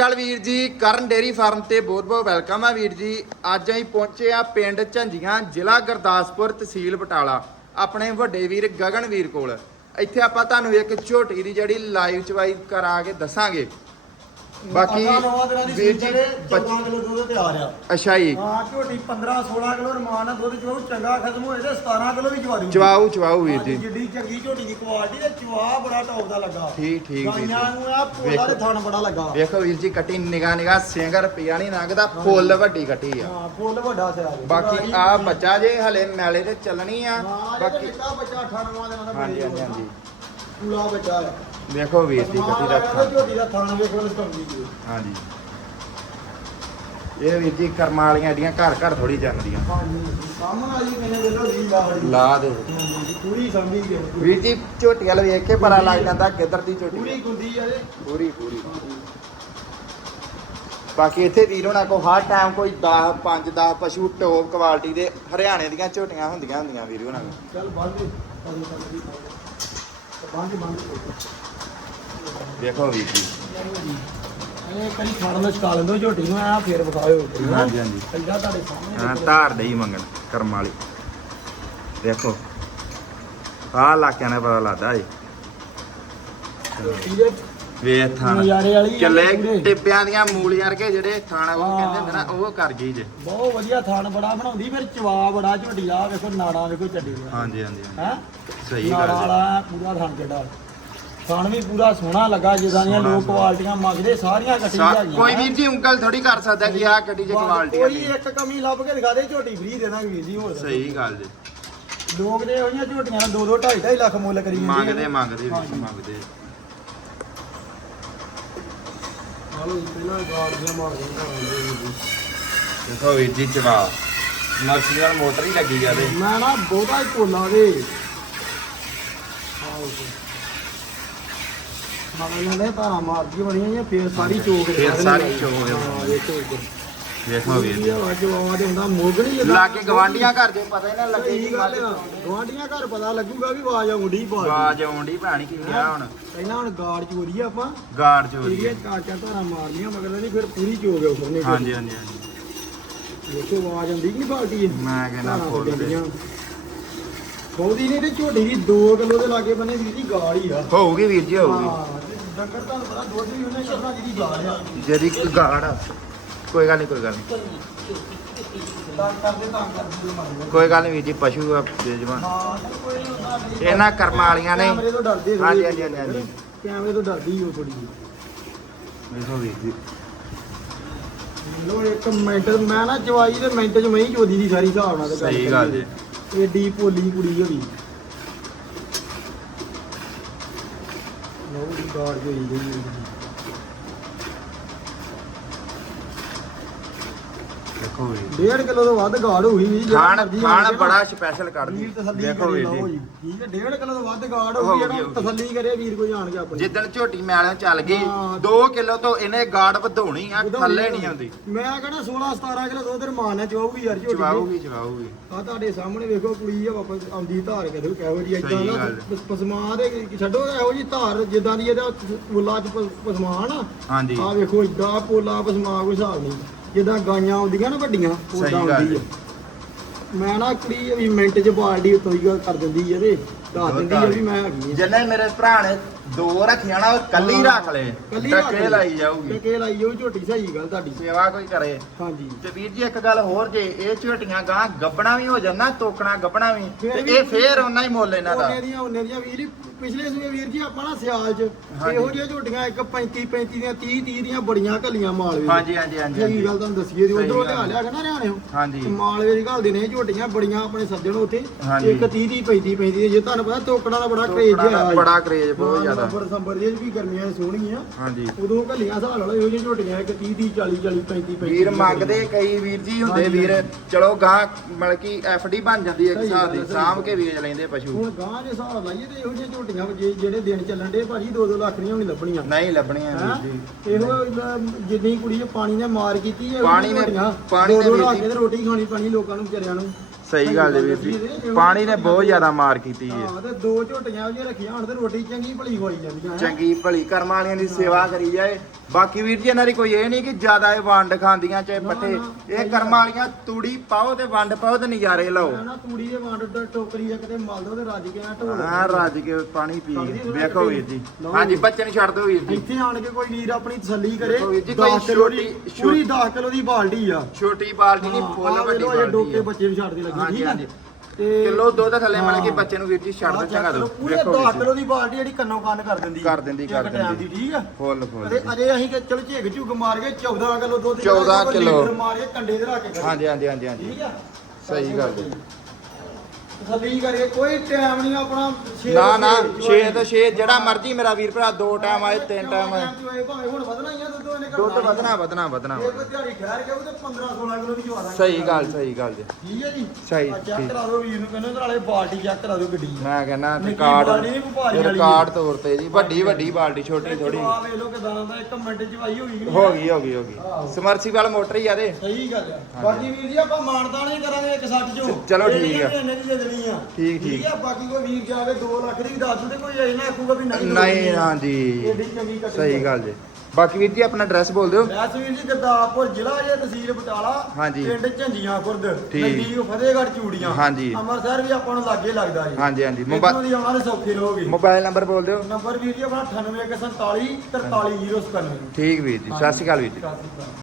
ਅਕਾਲ ਵੀਰ ਜੀ, ਕਰਨ dairy farm ਤੇ ਬਹੁਤ ਬਹੁਤ ਵੈਲਕਮ ਆ ਵੀਰ ਜੀ। ਅੱਜ ਅਸੀਂ ਪਹੁੰਚੇ ਆ ਪਿੰਡ ਝੰਜੀਆਂ, ਜ਼ਿਲ੍ਹਾ ਗੁਰਦਾਸਪੁਰ ਤਹਿਸੀਲ ਬਟਾਲਾ, ਆਪਣੇ ਵੱਡੇ ਵੀਰ ਗਗਨ ਵੀਰ ਕੋਲ। ਇੱਥੇ ਆਪਾਂ ਤੁਹਾਨੂੰ ਇੱਕ ਝੋਟੀ ਦੀ ਜਿਹੜੀ ਲਾਈਵ ਚਵਾਈ ਕਰਾ ਕੇ ਦੱਸਾਂਗੇ। ਬਾਕੀ ਵੀਰ ਜੀ ਬੱਚ- 14 ਕਿਲੋ ਦੁੱਧ ਤਿਆਰ ਆ। ਅੱਛਾ ਜੀ। ਹਾਂ ਝੋਟੀ 15 16 ਕਿਲੋ ਰਮਾਨ ਨਾਲ ਦੁੱਧ ਚੋ ਚੰਗਾ ਖਤਮ ਹੋਏ ਤੇ 17 ਕਿਲੋ ਵੀ ਚਵਾ ਦੂਗੀ ਚਵਾਊ ਚਵਾਊ ਵੀਰ ਜੀ। ਜਿੱਡੀ ਚੰਗੀ ਝੋਟੀ ਦੀ ਕੁਆਲਿਟੀ ਤੇ ਚਵਾ ਬੜਾ ਟੌਪ ਦਾ ਲੱਗਾ। ਠੀਕ ਠੀਕ ਵੀਰ ਜੀ। ਨੂੰ ਆ ਪੋਲਾ ਦੇ ਥਣ ਬੜਾ ਲੱਗਾ। ਵੇਖੋ ਵੀਰ ਜੀ ਕੱਟੀ ਨਿਗਾ ਨਿਗਾ ਸਿੰਘ ਰੁਪਿਆ ਨਹੀਂ ਲੰਘਦਾ ਫੁੱਲ ਵੱਡੀ ਕੱਟੀ ਆ। ਹਾਂ ਫੁੱਲ ਵੱਡਾ ਸਿਰਾ ਬਾਕੀ ਆ ਬੱਚਾ ਜੇ ਹਲੇ ਮੈਲੇ ਤੇ ਚੱਲਣੀ ਆ ਬਾਕੀ ਬੱਚਾ 98 ਦੇ ਨਾਲ ਹਾਂਜੀ ਹਾਂਜੀ ਪੂਲਾ ਬੱਚਾ ਹੈ। ਵੇਖੋ ਵੀਰ ਜੀ ਕੱਟੀ ਦਾ। ਝੋਟੀ ਦਾ ਵੇਖੋ ਜੀ ਹਾਂਜੀ। ਇਹ ਵੀਰ ਜੀ ਕਰਮਾਂ ਵਾਲੀਆਂ ਏਡੀਆਂ ਘਰ ਘਰ ਥੋੜੀ ਜੰਮਦੀਆਂ ਹਾਂਜੀ ਸਾਹਮਣੇ ਵਾਲੀ ਮੈਨੇ ਵੇਲੋ ਦੀ ਲਾ ਦੇ ਪੂਰੀ ਸਮਝੀ ਗਏ ਵੀਰ ਜੀ ਝੋਟੀ ਵਾਲ ਵੇਖ ਕੇ ਪਤਾ ਲੱਗ ਜਾਂਦਾ ਕਿੱਧਰ ਦੀ ਝੋਟੀ ਪੂਰੀ ਹੈ। ਗੁੰਦੀ ਆ ਇਹ। ਪੂਰੀ ਪੂਰੀ। ਬਾਕੀ ਇੱਥੇ ਵੀਰ ਹੋਣਾ ਕੋ ਹਰ ਟਾਈਮ ਕੋਈ 10 5 10 ਪਸ਼ੂ ਟੋਪ ਕੁਆਲਿਟੀ ਦੇ ਹਰਿਆਣੇ ਦੀਆਂ ਝੋਟੀਆਂ ਹੁੰਦੀਆਂ ਹੁੰਦੀਆਂ ਵੀਰ ਹੋਣਾ। ਚੱਲ ਬੰਦ ਦੇ ਦੀ ਬੰਦ ਬੰਦ ਵੇਖੋ ਵੀਰ ਜੀ ਇਹ ਕਰੀ ਖਾਣ ਨੂੰ ਛਕਾ ਲੈਂਦੋ ਝੋਟੀ ਨੂੰ ਆ ਫੇਰ ਵਿਖਾਇਓ ਹਾਂਜੀ, ਹਾਂਜੀ। ਪਹਿਲਾਂ ਤੁਹਾਡੇ ਸਾਹਮਣੇ ਹਾਂ ਧਾਰ ਦੇ ਹੀ ਮੰਗਣ ਕਰਮ ਵਾਲੀ। ਦੇਖੋ ਆਹ ਲਾਕਿਆਂ ਨੇ ਪਤਾ ਲੱਗਦਾ ਜੀ ਝੋਟੀ ਦੇ ਵੇਖ ਥਾਣ। ਨਜ਼ਾਰੇ ਵਾਲੀ ਆ ਕਿੱਲੇ ਪੂਰੇ। ਟਿੱਬਿਆਂ ਦੀਆਂ ਮੂਲੀਆਂ ਵਰਗੇ ਜਿਹੜੇ ਥਾਣਾ ਉਹ ਹਾਂ। ਕਹਿੰਦੇ ਹੁੰਦੇ ਨਾ ਉਹ ਕਰ ਗਈ ਜੇ। ਬਹੁਤ ਵਧੀਆ ਥਾਣ ਬੜਾ ਬਣਾਉਂਦੀ ਫਿਰ ਚਵਾ ਬੜਾ ਝੋਟੀ ਆ ਵੇਖੋ ਨਾੜਾਂ ਵੇਖੋ ਚੱਡੀ ਦਾ। ਹਾਂਜੀ ਹਾਂਜੀ ਹਾਂਜੀ। ਹੈ? ਸਹੀ ਨਾੜਾਂ ਗੱਲ ਜੀ। ਵਾਲਾ ਪੂਰਾ ਥਾਣ ਚੱਡਾ ਥਾਣ ਵੀ ਪੂਰਾ ਸੋਹਣਾ ਲੱਗਾ ਜਿੱਦਾਂ ਦੀਆਂ ਲੋਕ। ਕੁਆਲਟੀਆਂ ਮੰਗਦੇ ਸਾਰੀਆਂ ਕੱਟੀਆਂ ਸਾ- ਹੈਗੀਆਂ ਕੋਈ ਹੈਂ। ਵੀਰ ਜੀ ਉਂਗਲ ਥੋੜੀ ਕਰ ਸਕਦਾ ਕਿ ਆਹ ਗੱਡੀ 'ਚ ਕੁਆਲਿਟੀ ਕੋਈ ਇੱਕ ਕਮੀ ਲੱਭ ਕੇ ਦਿਖਾ ਦੇ ਝੋਟੀ ਫ੍ਰੀ ਦੇ ਦਾਂਗੇ ਵੀਰ ਜੀ ਹੋਰ ਸਹੀ ਗੱਲ ਜੀ। ਲੋਕ ਦੇ ਹੋਈਆਂ ਝੋਟੀਆਂ ਦਾ 2 2 2.5 2.5 ਲੱਖ ਮੁੱਲ ਕਰੀ ਜਾਂਦੇ ਮੰਗਦੇ। ਮੰਗਦੇ ਵੀਰ ਜੀ। ਮੰਗਦੇ। ਹਾਲੋ ਪਹਿਲਾਂ ਗਾਰਡ ਦੀਆਂ ਮਾਰਦੇ ਨੇ ਦੇਖੋ ਵੀਰ ਜੀ ਚਵਾ ਮਰਸੀ ਨਾਲ ਮੋਟਰ ਹੀ ਲੱਗੀ ਜਾਵੇ। ਮੈਂ ਨਾ ਬਹੁਤਾ ਹੀ ਭੋਲਾ ਦੇ। ਮਾਰਨ ਨੇ ਤਾਰਾ ਮਾਰਦੀ ਬਣੀਆਂ ਜਾਂ ਫੇਰ ਸਾਰੀ ਚੋਕ ਫੇਰ ਸਾਰੀ ਚੋਕ ਦੇ ਹਾਂ ਵੇਖੋ ਇੱਧਰ। ਵੇਖੋ ਵੀਰ ਜੀ। ਇਹ ਆਵਾਜ਼ ਹੁੰਦਾ ਮੋਗਣੀ ਜਦੋਂ ਲਾਗੇ ਗਵਾਂਡੀਆਂ ਘਰ ਦੇ ਪਤਾ ਹੀ ਨਾ ਲੱਗੇ ਸਹੀ ਗੱਲ ਗਵਾਂਡੀਆਂ ਘਰ ਪਤਾ ਲੱਗੂਗਾ ਵੀ ਆਵਾਜ਼ ਆਉਂਦੀ ਬਾਜ ਆਵਾਜ਼ ਆਉਂਦੀ ਭੈਣ ਕੀ ਗਿਆ ਹੁਣ। ਪਹਿਲਾਂ ਹੁਣ ਗਾਰਡ ਚੋਰੀ ਆਪਾਂ। ਗਾੜ ਚੋਰੀ ਏਰੀਆ ਚਾਰ ਚਾਰ ਤਾਰਾ ਮਾਰਨੀਆਂ ਮਗਰ ਨਹੀਂ ਫਿਰ ਪੂਰੀ ਚੋਕ ਆ ਉਹਨੇ ਹਾਂਜੀ ਹਾਂਜੀ ਹਾਂਜੀ। ਵੇਖੋ ਆਵਾਜ਼ ਆਉਂਦੀ ਕਿ ਨਹੀਂ ਬਾਲਟੀ ਇਹ ਮੈਂ ਕਹਿੰਦਾ ਫੁੱਲ ਦੇ ਖੋਦੀ ਨਹੀਂ ਤੇ ਝੋਟੀ ਦੀ 2 ਕਿਲੋ ਦੇ ਲਾਗੇ ਬੰਨੇ ਵੀਰ ਦੀ ਗਾਲ ਹੀ ਆ। ਹੋਊਗੀ ਵੀਰ ਜੀ ਹੋਊਗੀ। ਹਾਂ ਤੇ ਡੰਗਰ ਤੁਹਾਨੂੰ ਪਤਾ ਦੁੱਧ ਵੀ ਉਹਨੇ ਛੱਡਣਾ ਜਿਹਦੀ ਗਾਲ ਆ। ਜਿਹੜੀ ਇੱਕ ਗਾੜ ਆ ਕੋਈ ਗੱਲ ਨਹੀਂ ਕੋਈ ਗੱਲ ਨਹੀਂ ਤਾਂ ਕਰਦੇ ਤਾਂ ਕਰਦੇ ਮਾਰਦੇ ਕੋਈ ਗੱਲ ਨਹੀਂ ਵੀਰ ਜੀ ਪਸ਼ੂ ਆ ਬੇਜਵਾਨ। ਹਾਂ ਤੇ ਕੋਈ ਨਹੀਂ ਹੁੰਦਾ ਵੀਰ। ਇਹਨਾਂ ਕਰਮਾਂ ਵਾਲੀਆਂ ਨੇ। ਕੈਮਰੇ ਤੋਂ ਡਰਦੇ ਥੋੜ੍ਹੀ ਹਾਂਜੀ, ਹਾਂਜੀ, ਹਾਂਜੀ, ਹਾਂਜੀ। ਕੈਮਰੇ ਤੋਂ ਡਰਦੀ ਉਹ ਥੋੜੀ ਵੇਖੋ ਵੀਰ ਜੀ। ਲੋ ਇੱਕ ਮਿੰਟ ਮੈਂ ਨਾ ਜਵਾਈ ਦੇ ਮਿੰਟ ਚ ਮੈਂ ਹੀ ਚੋਦੀ ਦੀ ਸਾਰੀ ਹਿਸਾਬ ਨਾਲ ਤੇ ਸਹੀ ਗੱਲ ਜੀ। ਏਡੀ ਭੋਲੀ ਕੁੜੀ ਹੋਈ। ਲੋ ਗਾੜ ਹੋਈ ਗਈ ਵੀਰ ਡੇਢ ਕਿਲੋ ਤੋਂ ਵੱਧ ਗਾੜ ਹੋਈ ਜੀ ਜਿਹੜਾ ਖਾਣ ਮਰਜ਼ੀ ਖਾਣ ਬੜਾ ਸਪੈਸ਼ਲ ਕੱਢਦੀ ਵੀਰ ਤਸੱਲੀ ਦੇਖੋ ਕਰੇ ਵੀਰ ਲਓ ਜੀ। ਜੀ। ਠੀਕ ਹੈ ਡੇਢ ਕਿਲੋ ਤੋਂ ਵੱਧ ਗਾੜ ਹੋ ਗਈ, ਜਿਹੜਾ ਹੋ ਗਈ। ਤਸੱਲੀ ਕਰੇ ਵੀਰ ਕੋਈ ਆਣ ਕੇ ਆਪਣੀ। ਜਿੱਦਣ ਝੋਟੀ ਮੈਲਿਆਂ ਚੱਲ ਗਈ ਹਾਂ। 2 ਕਿਲੋ ਤੋਂ ਇਹਨੇ ਗਾੜ ਵਧਾਉਣੀ ਆ ਥੱਲੇ। ਨਹੀਂ ਆਉਂਦੀ। ਮੈਂ ਕਹਿੰਦਾ 16 17 ਕਿਲੋ ਦੁੱਧ ਰਮਾਨ ਹੈ ਚਵਾਉਗੀ ਯਾਰ ਝੋਟੀ ਚਵਾਊਗੀ ਚਵਾਊਗੀ। ਆ ਤੁਹਾਡੇ ਸਾਹਮਣੇ ਵੇਖੋ ਕੁੜੀ ਆ ਵਾਪਸ ਆਉਂਦੀ ਧਾਰ ਕਦੋਂ ਕਿਹੋ ਜੀ ਸਹੀ ਇਦਾਂ ਗੱਲ। ਦਾ ਪਸਮਾ ਦੇ ਛੱਡੋ ਇਹੋ ਜੀ ਧਾਰ ਜਿੱਦਾਂ ਦੀ ਇਹਦਾ ਪੋਲਾ ਚ ਪ- ਪਸਮਾਨ ਆ। ਹਾਂਜੀ। ਆ ਵੇਖੋ ਇਦਾਂ ਪੋਲਾ ਪਸਮਾ ਕੋਈ ਹਿਸਾਬ ਨਹੀਂ। ਜਿੱਦਾਂ ਗਾਈਆਂ ਆਉਂਦੀਆਂ ਨਾ ਵੱਡੀਆਂ ਸਹੀ ਉਦਾਂ ਗੱਲ ਆਉਂਦੀ ਆ। ਮੈਂ ਨਾ ਕੁੜੀ ਵੀ ਮਿੰਟ ਚ ਬਾਲਟੀ ਉੱਤੋਂ ਹੀ ਕਰ ਦਿੰਦੀ ਇਹਦੇ ਦੱਸ ਦਿੰਦੀ ਆ ਵੀ ਮੈਂ ਹੈਗੀ ਆ। ਜਿੰਨੇ ਮੇਰੇ ਭਰਾ ਨੇ ਦੋ ਰੱਖੀਆਂ ਨਾ ਉਹ ਕੱਲੀ ਰੱਖ ਲੈ ਕੱਲੀ ਰੱਖ ਟੱਕੇ ਲਈ। ਲਾਈ ਜਾਊਗੀ। ਟਕੇ ਲਾਈ ਜਾਊ ਝੋਟੀ ਸਹੀ ਗੱਲ ਤੁਹਾਡੀ। ਸੇਵਾ ਕੋਈ ਕਰੇ। ਹਾਂਜੀ। ਤੇ ਵੀਰ ਜੀ ਇੱਕ ਗੱਲ ਹੋਰ ਜੇ ਇਹ ਝੋਟੀਆਂ ਗਾਂ ਗੱਬਣਾ ਵੀ ਹੋ ਜਾਂਦਾ ਤੋਕਣਾ ਗੱਬਣਾ ਵੀ ਫਿਰ ਤੇ ਵੀ- ਇਹ ਫੇਰ ਉਹਨਾਂ ਹੀ ਮੁੱਲ ਇਹਨਾਂ ਦਾ। ਉਹਨੇ ਦੀਆਂ ਉਹਨੇ ਦੀਆਂ ਵੀਰ ਜੀ, ਪਿਛਲੇ ਸੂਏ ਵੀਰ ਜੀ ਆਪਾਂ ਨਾ ਸਿਆਲ ਚ ਹਾਂਜੀ। ਇਹੋ ਜਿਹੀਆਂ ਝੋਟੀਆਂ ਇੱਕ 35 35 ਦੀਆਂ 30 30 ਦੀਆਂ ਬੜੀਆਂ ਘੱਲੀਆਂ ਮਾਲਵੇ ਦੀਆਂ। ਹਾਂਜੀ ਹਾਂਜੀ ਹਾਂਜੀ ਸਹੀ। ਗੱਲ ਤੁਹਾਨੂੰ ਦੱਸੀਏ ਦੀ ਸਹੀ ਉਧਰੋਂ ਗੱਲ। ਲਿਆ ਲਿਆ ਕੇ ਨਾ ਰਿਆਣਿਓ ਹਾਂਜੀ। ਤੇ ਮਾਲਵੇ ਦੀ ਘੱਲਦੇ ਨੇ ਝੋਟੀਆਂ ਬੜੀਆਂ ਆਪਣੇ ਸੱਜਣ ਉੱਥੇ। ਹਾਂਜੀ। ਇੱਕ 30 ਦੀ 35 35 ਜੇ ਤੁਹਾਨੂੰ ਪਤਾ ਤੋਕੜਾਂ ਦਾ ਬੜਾ ਕਰੇਜ ਤੋਕੜਾਂ ਦਾ ਬੜਾ ਕਰੇਜ ਬਹੁਤ ਜ਼ਿਆਦਾ। ਨਵੰਬਰ ਦਸੰਬਰ ਦੀਆਂ ਵੀ ਗਰਮੀਆਂ ਸੋਹਣੀਆਂ ਹਾਂਜੀ। ਉਦੋਂ ਘੱਲੀਆਂ ਹਿਸਾਬ ਨਾਲ ਇਹੋ ਜਿਹੀਆਂ ਝੋਟੀਆਂ ਇੱਕ 30 ਦੀ 40 40 35 35 ਵੀਰ ਮੰਗਦੇ ਕਈ ਵੀਰ ਜੀ ਹੁੰਦੇ ਹਾਂਜੀ, ਵੀਰ ਚਲੋ ਗਾਂ ਮਤਲਬ ਕਿ ਐਫਡੀ ਬਣ ਜਾਂਦੀ ਹੈ ਇੱਕ ਸਹੀ ਹਿਸਾਬ ਦੀ ਗੱਲ ਹੈ, ਸਹੀ ਸਾਂਭ ਕੇ ਵੇਚ ਲੈਂਦੇ ਪਸ਼ੂ। ਹੁਣ ਗਾਂ ਦੇ ਹਿਸਾਬ ਲਾਈਏ ਤੇ ਇਹੋ ਜਿਹੀਆਂ ਝੋਟੀਆਂ ਜੇ- ਜਿਹੜੇ ਦਿਨ ਚੱਲਣ ਦੇ ਭਾਜੀ 2 2 ਲੱਖ ਨਹੀਂ ਲੱਭਣੀਆਂ। ਨਹੀਂ ਲੱਭਣੀਆਂ ਹੈਂ? ਵੀਰ ਜੀ। ਇਹੋ ਜਿੰਨੀ ਕੁੜੀ ਪਾਣੀ ਨੇ ਮਾਰ ਕੀਤੀ ਹੈ ਪਾਣੀ ਨੇ- ਪਾਣੀ ਨੇ ਵੀਰ ਜੀ- ਰੋਟੀ ਖਾਣੀ ਪਾਣੀ ਲੋਕਾਂ ਨੂੰ ਵਿਚਾਰਿਆਂ ਨੂੰ। ਸਹੀ ਗੱਲ ਜੀ ਵੀਰ ਜੀ। ਪਾਣੀ ਨੇ ਬਹੁਤ ਜ਼ਿਆਦਾ ਮਾਰ ਕੀਤੀ ਹੈ। ਹਾਂ ਤੇ ਦੋ ਝੋਟੀਆਂ ਉਹ ਰੱਖੀਆਂ ਹੁਣ ਤੇ ਰੋਟੀ ਚੰਗੀ ਭਲੀ ਹੋਈ ਜਾਂਦੀਆਂ ਹੈਂ। ਚੰਗੀ ਭਲੀ ਕਰਮ ਵਾਲਿਆਂ ਦੀ ਸੇਵਾ ਕਰੀ ਜਾਏ। ਬਾਕੀ ਵੀਰ ਜੀ ਇਹਨਾਂ ਦੀ ਕੋਈ ਇਹ ਨਹੀਂ ਕਿ ਜ਼ਿਆਦਾ ਇਹ ਵੰਡ ਖਾਂਦੀਆਂ ਚਾਹੇ ਪੱਠੇ। ਇਹ ਕਰਮ ਵਾਲੀਆਂ ਤੂੜੀ ਪਾਓ ਤੇ ਵੰਡ ਪਾਓ ਤੇ ਨਜ਼ਾਰੇ ਲਓ। ਨਾ ਤੂੜੀ ਦੇ ਵੰਡ ਦਾ ਟੋਕਰੀ ਇੱਕ ਤੇ ਮਲ ਦੋ ਤੇ ਰੱਜ ਕੇ ਨਾ ਢੋਲ ਹਾਂ ਰੱਜ ਕੇ ਪਾਣੀ ਪੀ। ਵੇਖੋ ਵੀਰ ਜੀ। ਹਾਂਜੀ ਬੱਚੇ ਨੂੰ ਛੱਡ ਦਿਓ ਵੀਰ ਜੀ। ਇੱਥੇ ਆਣ ਕੇ ਕੋਈ ਵੀਰ ਆਪਣੀ ਤਸੱਲੀ ਕਰੇ। ਕੋਈ 10 ਕਿਲੋ ਦੀ ਛੋਟੀ- ਪੂਰੀ 10 ਕਿਲੋ ਦੀ ਬਾਲਟੀ ਆ। ਛੋਟੀ ਬਾਲਟੀ ਨਹੀਂ ਆਹ ਫੁੱਲ ਵੇਖ ਵੱਡੀ ਲਓ, ਇਹ ਡੋਕੇ ਬਾਲਟੀ ਬੱਚੇ ਵੀ ਛੱਡਦੇ ਲੱਗੇ। ਹਾਂਜੀ। ਤੇ ਕਿਲੋ ਦੁੱਧ ਥੱਲੇ ਮਤਲਬ ਕਿ ਹਾਂ। ਬੱਚੇ ਨੂੰ ਵੀਰ ਜੀ ਛੱਡ ਆਹ ਦੋ ਚੰਗਾ ਦੋ ਪੂਰੇ ਵੇਖੋ 10 ਵੀਰ ਜੀ ਕਿਲੋ ਦੀ ਬਾਲਟੀ ਜਿਹੜੀ ਕੰਨੋਂ ਕੰਨ ਕਰ ਦਿੰਦੀ ਕਰ ਦਿੰਦੀ, ਇੱਕ ਕਰ ਟਾਈਮ ਦਿੰਦੀ। ਦੀ ਠੀਕ ਆ ਫੁੱਲ ਫੁੱਲ ਅਜੇ ਅਸੀਂ ਕਿ ਚਲ ਝੇਗ ਝੁਗ ਮਾਰ ਕੇ 14 ਕਿਲੋ ਦੁੱਧ 14 ਕੋਈ ਕਿਲੋ। ਲੀਟਰ ਮਾਰ ਕੇ ਕੰਡੇ ਦੇ ਰੱਖ ਕੇ ਹਾਂਜੀ ਹਾਂਜੀ ਹਾਂਜੀ ਹਾਂਜੀ ਠੀਕ ਆ ਸਹੀ ਗੱਲ ਜੀ। ਤਸੱਲੀ ਕਰਕੇ ਕੋਈ ਟਾਈਮ ਨਹੀਂ ਆਪਣਾ ਛੇ ਨਾ ਤੋਂ ਨਾ ਛੇ 6 ਤੋਂ 6 ਜਿਹੜਾ ਮਰਜ਼ੀ ਮੇਰਾ ਵੀਰ ਭਰਾ ਦੋ ਟਾਈਮ ਆਏ ਤਿੰਨ ਟਾਈਮ ਆਏ। ਆਏ ਭਾਵੇਂ ਹੁਣ ਵਧਣਾ ਹੀ ਆ ਦੁੱਧ ਇਹਨੇ ਦੁੱਧ ਘਟਣਾ ਵਧਣਾ ਵਧਣਾ ਵਧਣਾ। ਇਹ ਕੋਈ ਦਿਹਾੜੀ ਠਹਿਰ ਕੇ ਉਹ ਤੇ 15 16 ਕਿਲੋ ਵੀ ਚਵਾ ਦਾਂਗੇ। ਸਹੀ ਗੱਲ ਸਹੀ ਗੱਲ ਜੀ। ਠੀਕ ਹੈ ਜੀ? ਸਹੀ, ਆ ਚੈੱਕ ਠੀਕ। ਕਰਾ ਦਿਓ ਵੀਰ ਨੂੰ ਕਹਿੰਦੇ ਉਹਦੇ ਨਾਲੇ ਬਾਲਟੀ ਚੈੱਕ ਕਰਾ ਦਿਓ ਗੱਡੀ ਦੀ। ਮੈਂ ਕਹਿੰਦਾ ਨਿੱਕੀ ਰਿਕਾਰਡ ਬਾਲਟੀ ਨੀ ਵਪਾਰੀ ਵਾਲੀ ਰਿਕਾਰਡ ਤੌਰ ਤੇ ਜੀ ਵੱਡੀ ਵੱਡੀ ਬਾਲਟੀ ਛੋਟੀ ਥੋੜੀ ਜਵਾਬ ਵੇਖ ਲਓ ਕਿਦਾਂ ਦਾ ਇੱਕ ਮਿੰਟ ਚ ਵਾਈ ਹੋ ਗਈ? ਹੋ ਗਈ ਹੋ ਗਈ ਹੋ ਗਈ। ਸਮਰਸੀਬਲ ਮੋਟਰ ਹੀ ਆ ਦੇ। ਸਹੀ ਗੱਲ ਆ। ਬਾਕੀ ਵੀਰ ਜੀ ਆਪਾਂ ਮਾਨਤਾ ਨਹੀਂ ਕਰਾਂਗੇ ਇੱਕ ਸੱਟ ਚੋਂ। ਚਲੋ ਠੀਕ ਆ। ਦੇ ਦੇਣੀ ਆ। ਠੀਕ, ਠੀਕ। ਆ ਬਾਕੀ ਕੋਈ ਵੀਰ ਜਾਵੇ 2 ਲੱਖ ਦੀ ਵੀ ਦੱਸ ਦਿੰਦੇ ਕੋਈ ਇਹ ਨਾ ਆਖੂਗਾ ਵੀ ਨਹੀਂ ਨਹੀਂ ਹਾਂਜੀ ਏਡੀ ਚੰਗੀ ਕੱਟੀ ਸਹੀ ਗੱਲ ਜੀ। ਬਾਕੀ ਵੀਰ ਜੀ ਆਪਣਾ ਐਡਰੈਸ ਬੋਲ ਦਿਓ। ਵੈਸ ਵੀਰ ਜੀ ਗੁਰਦਾਸਪੁਰ ਜ਼ਿਲ੍ਹਾ ਜੇ ਤਹਿਸੀਲ ਬਟਾਲਾ ਹਾਂਜੀ। ਪਿੰਡ ਝੰਜੀਆਂ ਖੁਰਦ ਠੀਕ। ਨਜ਼ਦੀਕ ਫਤਿਹਗੜ੍ਹ ਚੂੜੀਆਂ। ਹਾਂਜੀ। ਅੰਮ੍ਰਿਤਸਰ ਵੀ ਆਪਾਂ ਨੂੰ ਲਾਗੇ ਲੱਗਦਾ ਜੀ। ਹਾਂਜੀ ਹਾਂਜੀ ਇੱਥੋਂ ਮੋਬਾਈਲ ਦੀ ਆਉਣਾ ਤੇ ਸੌਖੇ ਰਹੋਗੇ ਮੋਬਾਈਲ ਨੰਬਰ ਬੋਲ ਦਿਓ। ਨੰਬਰ ਵੀਰ ਜੀ ਆਪਣਾ 9847 43097 ਠੀਕ ਵੀਰ ਜੀ ਸਤਿ ਸ਼੍ਰੀ ਅਕਾਲ ਵੀਰ ਜੀ। ਸਤਿ ਸ਼੍ਰੀ ਅਕਾਲ।